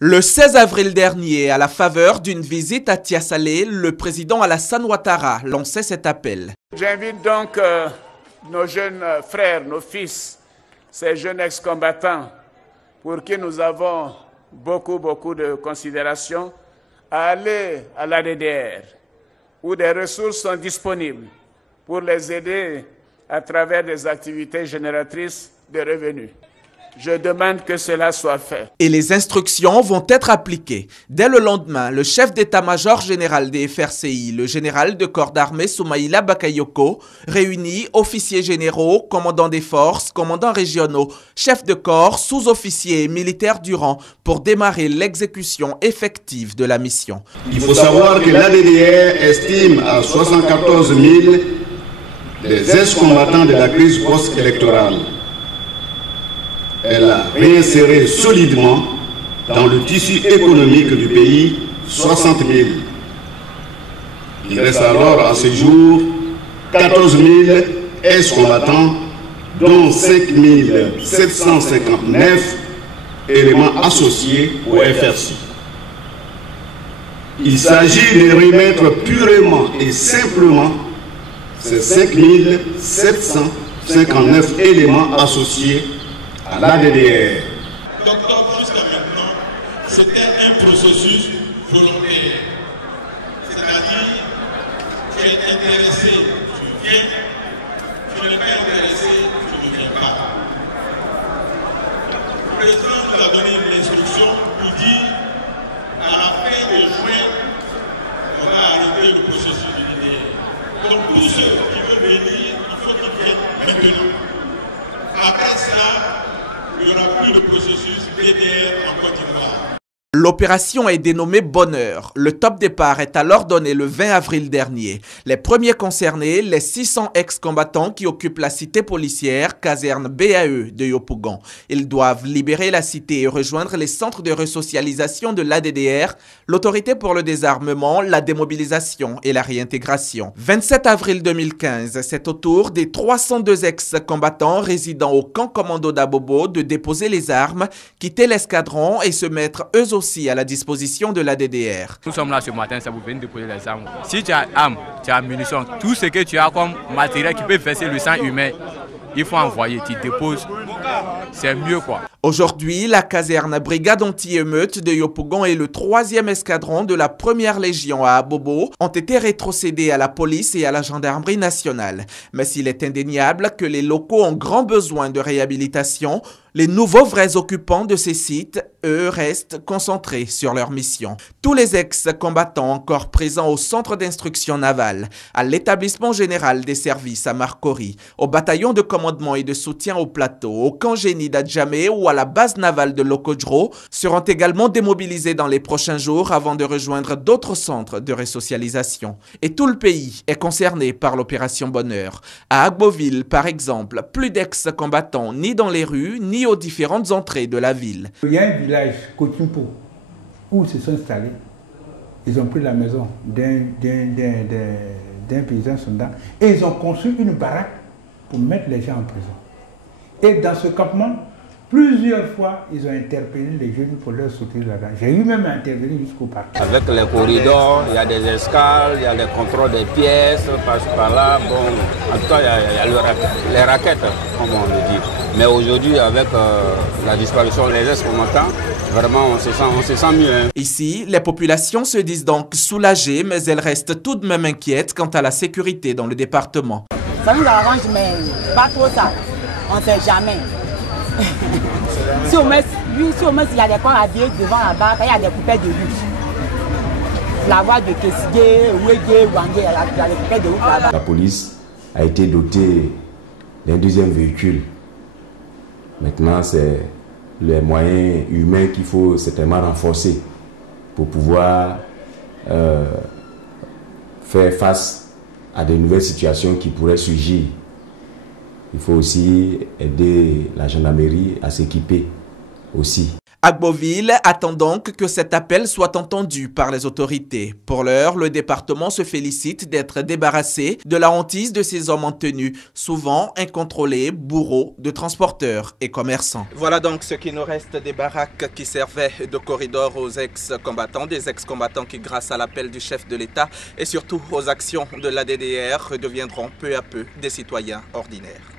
Le 16 avril dernier, à la faveur d'une visite à Tiasalé, le président Alassane Ouattara lançait cet appel. J'invite donc nos jeunes frères, nos fils, ces jeunes ex-combattants pour qui nous avons beaucoup de considération, à aller à la DDR où des ressources sont disponibles pour les aider à travers des activités génératrices de revenus. Je demande que cela soit fait. Et les instructions vont être appliquées. Dès le lendemain, le chef d'état-major général des FRCI, le général de corps d'armée Soumaïla Bakayoko, réunit officiers généraux, commandants des forces, commandants régionaux, chefs de corps, sous-officiers et militaires du rang pour démarrer l'exécution effective de la mission. Il faut savoir que l'ADDR estime à 74 000 les ex-combattants de la crise post-électorale. Elle a réinséré solidement dans le tissu économique du pays 60 000. Il reste alors à ce jour 14 000 ex-combattants, dont 5 759 éléments associés au FRCI. Il s'agit de remettre purement et simplement ces 5 759 éléments associés à l'ADDR. D'octobre jusqu'à maintenant, c'était un processus volontaire. C'est-à-dire, tu es intéressé, tu viens, tu n'es pas intéressé, tu ne viens pas. Le président nous a donné une instruction pour dire à la fin de juin, on va arrêter le processus du DDR. Donc tous ceux qui veulent venir, il faut qu'ils viennent maintenant. Après cela, il n'y aura plus de processus DDR en Côte d'Ivoire. L'opération est dénommée Bonheur. Le top départ est alors donné le 20 avril dernier. Les premiers concernés, les 600 ex-combattants qui occupent la cité policière, caserne BAE de Yopougon. Ils doivent libérer la cité et rejoindre les centres de resocialisation de l'ADDR, l'autorité pour le désarmement, la démobilisation et la réintégration. 27 avril 2015, c'est au tour des 302 ex-combattants résidant au camp commando d'Abobo de déposer les armes, quitter l'escadron et se mettre eux aussi à la disposition de la DDR. Nous sommes là ce matin, ça vous vient de déposer les armes. Si tu as armes, tu as munitions, tout ce que tu as comme matériel qui peut verser le sang humain, il faut envoyer, tu déposes, c'est mieux quoi. Aujourd'hui, la caserne brigade anti-émeute de Yopougon et le 3e escadron de la 1re légion à Abobo ont été rétrocédés à la police et à la gendarmerie nationale. Mais s'il est indéniable que les locaux ont grand besoin de réhabilitation, les nouveaux vrais occupants de ces sites, eux, restent concentrés sur leur mission. Tous les ex-combattants encore présents au centre d'instruction navale, à l'établissement général des services à Marcory, au bataillon de commandement et de soutien au plateau, au camp génie d'Adjamé ou à la base navale de Lokodro seront également démobilisés dans les prochains jours avant de rejoindre d'autres centres de resocialisation. Et tout le pays est concerné par l'opération Bonheur. À Agboville, par exemple, plus d'ex-combattants ni dans les rues, ni aux différentes entrées de la ville. Il y a un village, Kotimpo, où ils se sont installés. Ils ont pris la maison d'un paysan sondant et ils ont construit une baraque pour mettre les gens en prison. Et dans ce campement, plusieurs fois, ils ont interpellé les jeunes pour leur soutenir là-dedans. J'ai eu même à intervenir jusqu'au parc. Avec les corridors, il y a des escales, il y a les contrôles des pièces, par-là. Bon, en tout cas, il y a les raquettes, comme on le dit. Mais aujourd'hui, avec la disparition des ex-combattants, vraiment, on se sent mieux. Hein. Ici, les populations se disent donc soulagées, mais elles restent tout de même inquiètes quant à la sécurité dans le département. Ça nous arrange, mais pas trop ça. On ne sait jamais. Si au moins il y a des corps habillés devant la barre, il y a des poupées de luxe. La voie de Kessigé, Ouégué, Wangé, il y a des poupées de luxe là-bas. La police a été dotée d'un deuxième véhicule. Maintenant, c'est les moyens humains qu'il faut certainement renforcer pour pouvoir faire face à de nouvelles situations qui pourraient surgir. Il faut aussi aider la gendarmerie à s'équiper aussi. Agboville attend donc que cet appel soit entendu par les autorités. Pour l'heure, le département se félicite d'être débarrassé de la hantise de ces hommes en tenue, souvent incontrôlés, bourreaux de transporteurs et commerçants. Voilà donc ce qui nous reste des baraques qui servaient de corridor aux ex-combattants, des ex-combattants qui, grâce à l'appel du chef de l'État et surtout aux actions de la DDR, deviendront peu à peu des citoyens ordinaires.